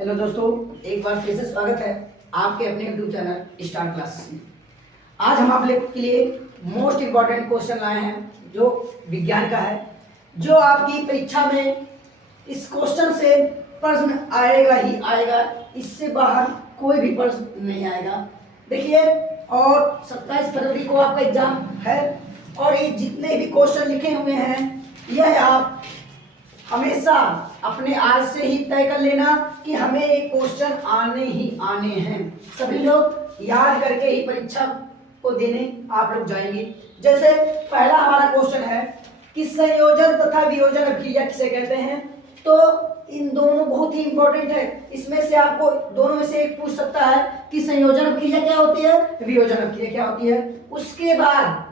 Hello दोस्तों, एक बार फिर से स्वागत है आपके अपने यूट्यूब चैनल स्टार क्लासेस में। आज हम आप लोग के लिए मोस्ट इम्पॉर्टेंट क्वेश्चन लाए हैं जो विज्ञान का है, जो आपकी परीक्षा में इस क्वेश्चन से प्रश्न आएगा ही आएगा, इससे बाहर कोई भी प्रश्न नहीं आएगा। देखिए, और 27 फरवरी को आपका एग्जाम है और ये जितने भी क्वेश्चन लिखे हुए हैं यह आप हमेशा अपने आज से ही तय कर लेना कि हमें एक क्वेश्चन आने ही आने हैं। सभी लोग याद करके ही परीक्षा को देने आप लोग जाएंगे। जैसे पहला हमारा क्वेश्चन है कि संयोजन तथा वियोजन अभिक्रिया किसे कहते हैं। तो इन दोनों बहुत ही इंपॉर्टेंट है। इसमें से आपको दोनों में से एक पूछ सकता है कि संयोजन अभिक्रिया क्या होती है, वियोजन अभिक्रिया क्या होती है। उसके बाद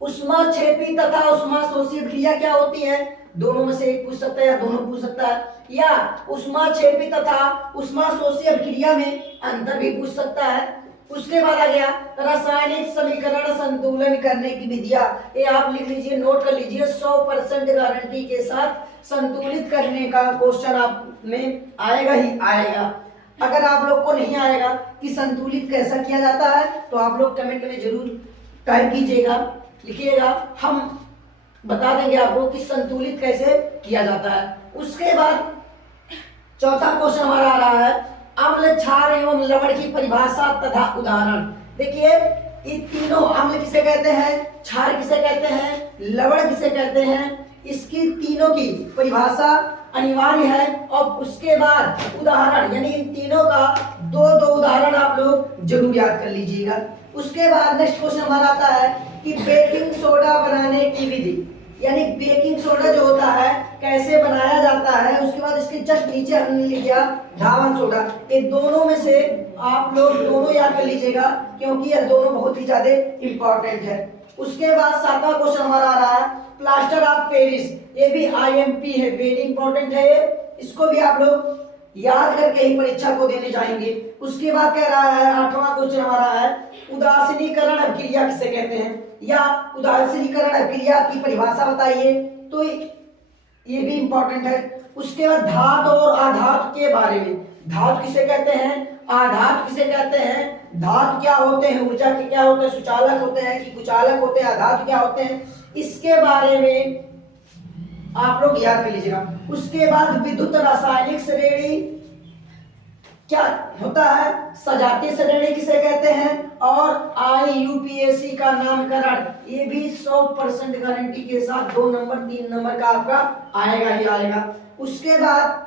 ऊष्माक्षेपी तथा ऊष्माशोषी अभिक्रिया क्या होती है, दोनों में से एक पूछ सकता है या दोनों पूछ सकता है, या ऊष्माक्षेपी तथा ऊष्माशोषी अभिक्रिया में अंतर भी पूछ सकता है। उसके बाद आ गया रासायनिक समीकरण संतुलन करने की विधियां। ये आप लिख लीजिए, नोट कर लीजिए, 100% गारंटी के साथ संतुलित करने का क्वेश्चन आप में आएगा ही आएगा। अगर आप लोग को नहीं आएगा कि संतुलित कैसा किया जाता है तो आप लोग कमेंट में जरूर टाइप कीजिएगा, लिखिएगा, हम बता देंगे आपको कि संतुलित कैसे किया जाता है। उसके बाद चौथा क्वेश्चन हमारा आ रहा है अम्ल, क्षार एवं लवण की परिभाषा तथा उदाहरण। देखिए, ये तीनों अम्ल किसे कहते हैं, क्षार किसे कहते हैं, लवण किसे कहते हैं, इसकी तीनों की परिभाषा अनिवार्य है। और उसके बाद उदाहरण, यानी इन तीनों का दो दो उदाहरण आप लोग जरूर याद कर लीजिएगा। उसके बाद नेक्स्ट क्वेश्चन हमारा आता है कि बेकिंग सोडा बनाने की विधि, यानी बेकिंग सोडा जो होता है कैसे बनाया जाता है। उसके बाद इसके जस्ट नीचे हमने लिख दिया धावन सोडा। ये दोनों में से आप लोग दोनों याद कर लीजिएगा क्योंकि ये दोनों बहुत ही ज्यादा इंपॉर्टेंट है। उसके बाद सातवां क्वेश्चन हमारा आ रहा है प्लास्टर ऑफ पेरिस। ये भी आईएमपी है, वेरी इंपॉर्टेंट है ये, इसको भी आप लोग याद करके ही परीक्षा को देने जाएंगे। उसके बाद कह रहा है आठवां क्वेश्चन हमारा है उदासीनीकरण अभिक्रिया किसे कहते हैं, या उदासीनीकरण अभिक्रिया की परिभाषा बताइए। तो ये भी इंपॉर्टेंट है। उसके बाद धातु और आधातु के बारे में, धातु किसे कहते हैं, आधातु किसे कहते हैं, धातु क्या होते हैं, ऊर्जा के क्या होते हैं, सुचालक होते हैं कि कुचालक होते हैं, आधातु क्या होते हैं, इसके बारे में आप लोग याद कर लीजिएगा। उसके बाद विद्युत रासायनिक श्रेणी क्या होता है, सजातीय श्रेणी किसे कहते हैं, और आईयूपीएसी का नामकरण। ये भी 100% गारंटी के साथ 2 नंबर 3 नंबर का आपका आएगा ही आएगा। उसके बाद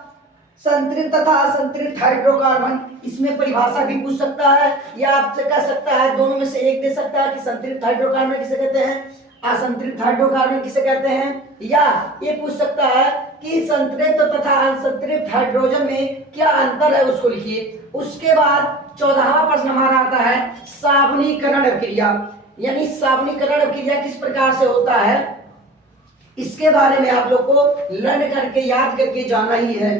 संतृप्त तथा असंतृप्त हाइड्रोकार्बन, इसमें परिभाषा भी पूछ सकता है या आपसे कह सकता है, दोनों में से एक दे सकता है कि संतृप्त हाइड्रोकार्बन किसे कहते हैं, असंतृप्त हाइड्रोकार्बन किसे कहते हैं, या ये पूछ सकता है कि संतृप्त तथा असंतृप्त हाइड्रोजन में क्या अंतर है, उसको लिखिए। उसके बाद 14वां प्रश्न हमारा आता है साबुनीकरण अभिक्रिया, यानी साबुनीकरण अभिक्रिया किस प्रकार से होता है, इसके बारे में आप लोग को लर्न करके याद करके जाना ही है।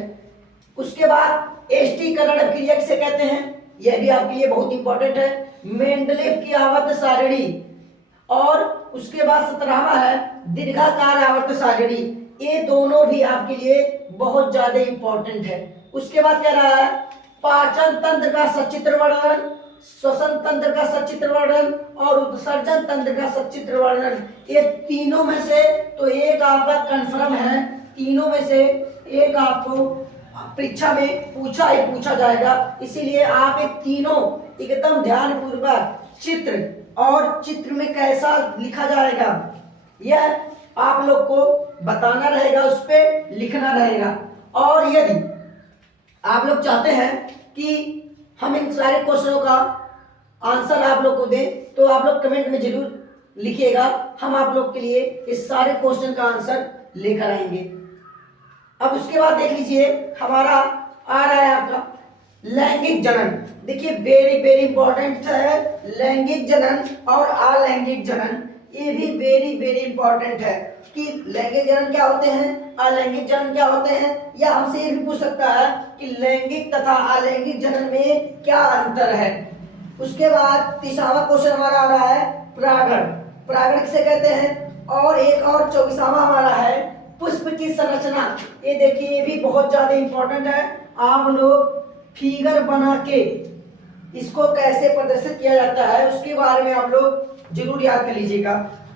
उसके बाद एस्टीकरण अभिक्रिया किसे कहते हैं, यह भी आपके लिए बहुत इंपॉर्टेंट है, मेंडलेव की आवर्त सारणी। और उसके बाद 17वां है दीर्घाकार आवर्त सारणी। ये दोनों भी आपके लिए बहुत ज्यादा इंपॉर्टेंट है। उसके बाद कह रहा है पाचन तंत्र का सचित्र वर्णन, श्वसन तंत्र का सचित्र वर्णन और उत्सर्जन तंत्र का सचित्र वर्णन। ये तीनों में से तो एक आपका कंफर्म है, तीनों में से एक आपको परीक्षा में पूछा जाएगा। इसीलिए आप ये तीनों एकदम ध्यानपूर्वक चित्र और चित्र में कैसा लिखा जाएगा यह आप लोग को बताना रहेगा, उस पे लिखना रहेगा। और यदि आप लोग चाहते हैं कि हम इन सारे क्वेश्चनों का आंसर आप लोग को दें तो आप लोग कमेंट में जरूर लिखिएगा, हम आप लोग के लिए इस सारे क्वेश्चन का आंसर लेकर आएंगे। अब उसके बाद देख लीजिए हमारा आ रहा है आपका लैंगिक जनन। देखिए, वेरी वेरी इंपॉर्टेंट है लैंगिक जनन और अलैंगिक जनन। ये भी वेरी वेरी इंपॉर्टेंट है कि लैंगिक जनन क्या होते हैं, अलैंगिक जनन क्या होते हैं, या हमसे ये भी पूछ सकता है कि लैंगिक तथा अलैंगिक जनन में क्या अंतर है। उसके बाद 30वां क्वेश्चन हमारा आ रहा है परागण, परागण किसे कहते हैं, और एक और 24वां हमारा है पुष्प की संरचना, ये देखिए ये भी बहुत ज्यादा इंपॉर्टेंट है। आप लोग फिगर बना के इसको कैसे प्रदर्शित किया जाता है उसके बारे में आप लोग जरूर याद कर लीजिएगा।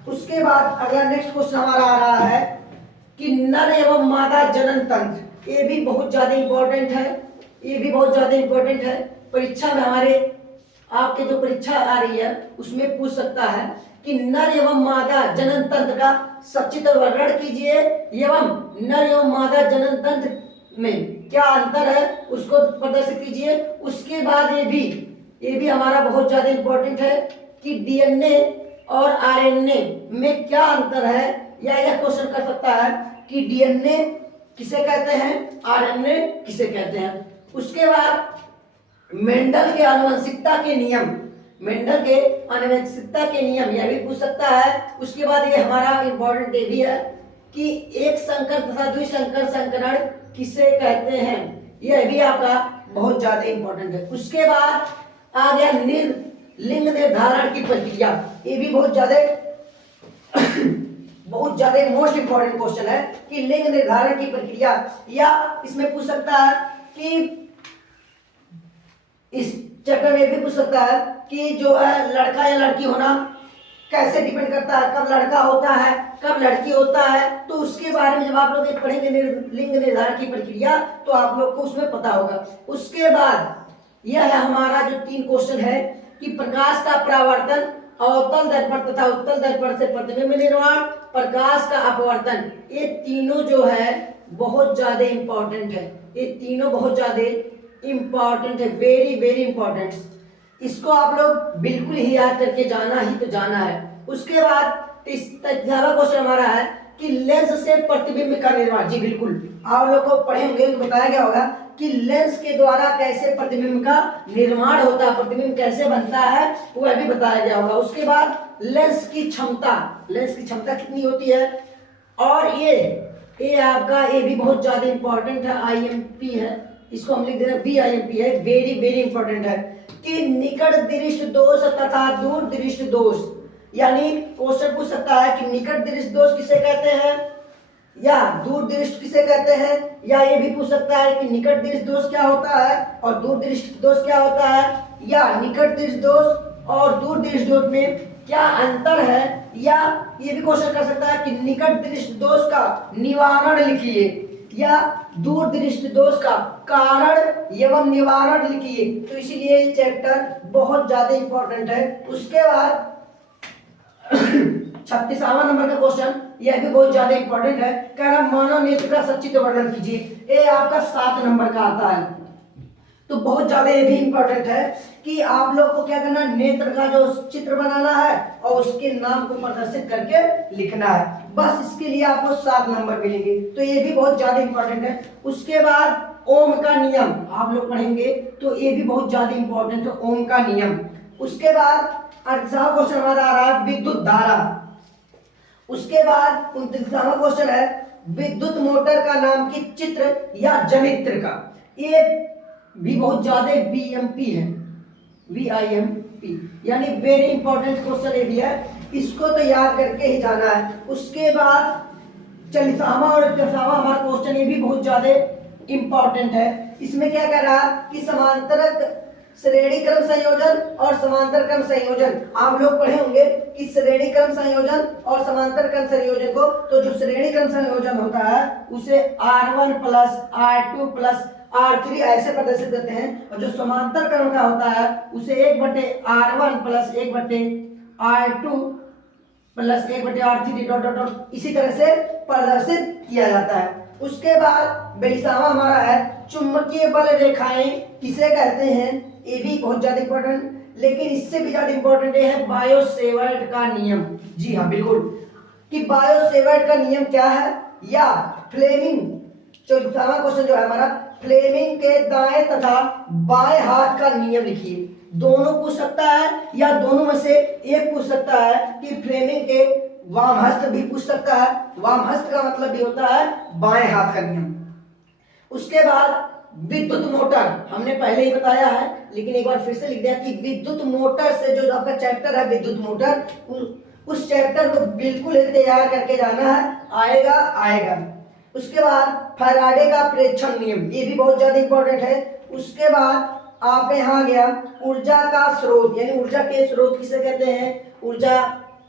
उसके बाद अगला नेक्स्ट क्वेश्चन हमारा आ रहा है कि नर एवं मादा जनन तंत्र, ये भी बहुत ज्यादा इंपॉर्टेंट है, ये भी बहुत ज्यादा इंपॉर्टेंट है। परीक्षा में हमारे आपके जो परीक्षा आ रही है उसमें पूछ सकता है कि नर एवं मादा जनन तंत्र का सचित्र वर्णन कीजिए एवं नर एवं मादा जनन तंत्र में क्या अंतर है उसको प्रदर्शित कीजिए। उसके बाद ये भी हमारा बहुत ज्यादा इंपॉर्टेंट है कि डीएनए और आरएनए में क्या अंतर है, या यह क्वेश्चन कर सकता है कि डीएनए किसे कहते हैं, आरएनए किसे कहते हैं। उसके बाद मेंडल के आनुवंशिकता के नियम, मेंडल के आनुवंशिकता के नियम यह भी पूछ सकता है। उसके बाद ये हमारा इंपॉर्टेंट ये भी है कि एक संकर तथा द्विसंकर संकरण किसे कहते हैं, यह भी आपका बहुत ज्यादा इंपॉर्टेंट है। उसके बाद आ गया लिंग निर्धारण की प्रक्रिया, ये भी बहुत ज्यादा मोस्ट इंपॉर्टेंट क्वेश्चन है कि लिंग निर्धारण की प्रक्रिया, या इसमें पूछ सकता है कि इस चैप्टर में भी पूछ सकता है कि जो है लड़का या लड़की होना कैसे डिपेंड करता है, कब लड़का होता है कब लड़की होता है, तो उसके बारे में जब आप लोग पढ़ेंगे लिंग निर्धारण की प्रक्रिया तो आप लोग को उसमें पता होगा। उसके बाद यह है हमारा जो 3 क्वेश्चन है कि प्रकाश का परावर्तन, अवतल दर्पण तथा उत्तल दर्पण से प्रतिबिंब निर्माण, प्रकाश का अपवर्तन, ये तीनों जो है बहुत ज्यादा इंपॉर्टेंट है, ये तीनों बहुत ज्यादा इंपॉर्टेंट है, वेरी वेरी इंपॉर्टेंट। इसको आप लोग बिल्कुल ही याद करके जाना ही तो जाना है। उसके बाद तीसरा क्वेश्चन हमारा है कि लेंस से प्रतिबिंब का निर्माण, जी बिल्कुल आप लोग को पढ़े होंगे तो बताया गया होगा कि लेंस के द्वारा कैसे प्रतिबिंब का निर्माण होता है, प्रतिबिंब कैसे बनता है वह भी बताया गया होगा। उसके बाद लेंस की क्षमता कितनी होती है, और ये आपका ये भी बहुत ज्यादा इंपॉर्टेंट है, आईएमपी है, इसको हम लिख दे रहे हैं बीआईएमपी है, वेरी वेरी इंपॉर्टेंट है कि निकट दृष्टि दोष तथा दूर दृष्टि दोष, यानी क्वेश्चन पूछ सकता है कि निकट दृष्टि दोष किसे कहते हैं या दूर दृष्टि किसे कहते हैं, या ये भी पूछ सकता है कि निकट दृष्टि दोष क्या होता है और दूर दृष्टि दोष क्या होता है, या निकट दृष्टि दोष और दूर दृष्टि दोष में क्या अंतर है, या ये भी क्वेश्चन कर सकता है कि निकट दृष्टि दोष का निवारण लिखिए या दूर दृष्टि दोष का कारण एवं निवारण लिखिए। तो इसीलिए ये चैप्टर बहुत ज्यादा इंपॉर्टेंट है। उसके बाद 36वां नंबर का क्वेश्चन, यह भी बहुत ज्यादा इंपॉर्टेंट है, कह रहा मानव नेत्र का सचित्र वर्णन कीजिए, ये आपका 7 नंबर का आता है। तो बहुत ज्यादा ये भी इंपॉर्टेंट है कि आप लोग को क्या करना है, नेत्र का जो चित्र बनाना है और उसके नाम को प्रदर्शित करके लिखना है, बस इसके लिए आपको 7 नंबर मिलेंगे। तो ये भी बहुत ज्यादा इंपॉर्टेंट है। उसके बाद ओम का नियम आप लोग पढ़ेंगे तो ये भी बहुत ज्यादा इंपॉर्टेंट है, ओम का नियम। उसके बाद 38वां क्वेश्चन हमारा आ रहा है विद्युत धारा। उसके बाद 29वां क्वेश्चन है विद्युत मोटर का नाम की चित्र या जनित्र का, ये भी बहुत ज्यादा बीएमपी है, VIMP, यानी वेरी इंपॉर्टेंट क्वेश्चन ये भी है, इसको तो याद करके ही जाना है। उसके बाद 40वां और 41वां हमारा क्वेश्चन ये भी बहुत ज्यादा इंपॉर्टेंट है। इसमें क्या कह रहा है कि समांतर श्रेणी क्रम संयोजन और समांतर क्रम संयोजन, आप लोग पढ़े होंगे कि श्रेणी क्रम संयोजन और समांतर क्रम संयोजन को, तो जो श्रेणी क्रम संयोजन होता है उसे R1 plus R2 plus R3 ऐसे प्रदर्शित करते हैं, और जो समांतर क्रम का होता है उसे 1/R1 plus 1/R2 plus 1/R3 dot dot dot इसी तरह से प्रदर्शित किया जाता है। उसके बाद 42वां हमारा है चुंबकीय बल रेखाएं किसे कहते हैं, ये भी बहुत ज्यादा इंपॉर्टेंट, लेकिन इससे भी ज्यादा इंपॉर्टेंट है बायो सेवर्ट का नियम। जी हाँ बिल्कुल, कि बायो सेवर्ट का नियम क्या है, या फ्लेमिंग 44वां क्वेश्चन जो है हमारा फ्लेमिंग के दाएं तथा बाएं हाथ का नियम लिखिए। दोनों पूछ सकता है या दोनों में से एक पूछ सकता है कि फ्लेमिंग के वाम हस्त भी पूछ सकता है, वाम हस्त का मतलब भी होता है बाएं हाथ का नियम। उसके बाद विद्युत मोटर हमने पहले ही बताया है, लेकिन एक बार फिर से लिख दिया कि विद्युत मोटर से जो आपका चैप्टर है विद्युत मोटर, उस चैप्टर को बिल्कुल तैयार करके जाना है, आएगा। उसके बाद फैराडे का प्रेक्षण नियम, ये भी बहुत ज्यादा इंपॉर्टेंट है। उसके बाद आप यहाँ गया ऊर्जा का स्रोत, यानी ऊर्जा के स्रोत किसे कहते हैं, ऊर्जा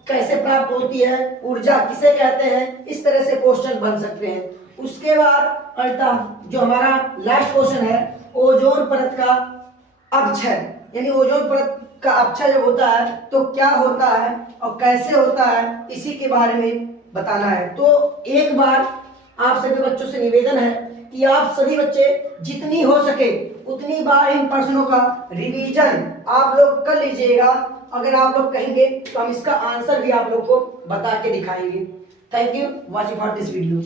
कैसे प्राप्त होती है, ऊर्जा किसे कहते हैं, इस तरह से क्वेश्चन बन सकते हैं। उसके बाद अर्थात जो हमारा लास्ट क्वेश्चन है, ओजोन परत का अपक्षय, यानी ओजोन परत का अपक्षय जब होता है तो क्या होता है और कैसे होता है, इसी के बारे में बताना है। तो एक बार आप सभी बच्चों से निवेदन है कि आप सभी बच्चे जितनी हो सके उतनी बार इन प्रश्नों का रिवीजन आप लोग कर लीजिएगा। अगर आप लोग कहेंगे तो हम इसका आंसर भी आप लोग को बता के दिखाएंगे। Thank you watching for this video.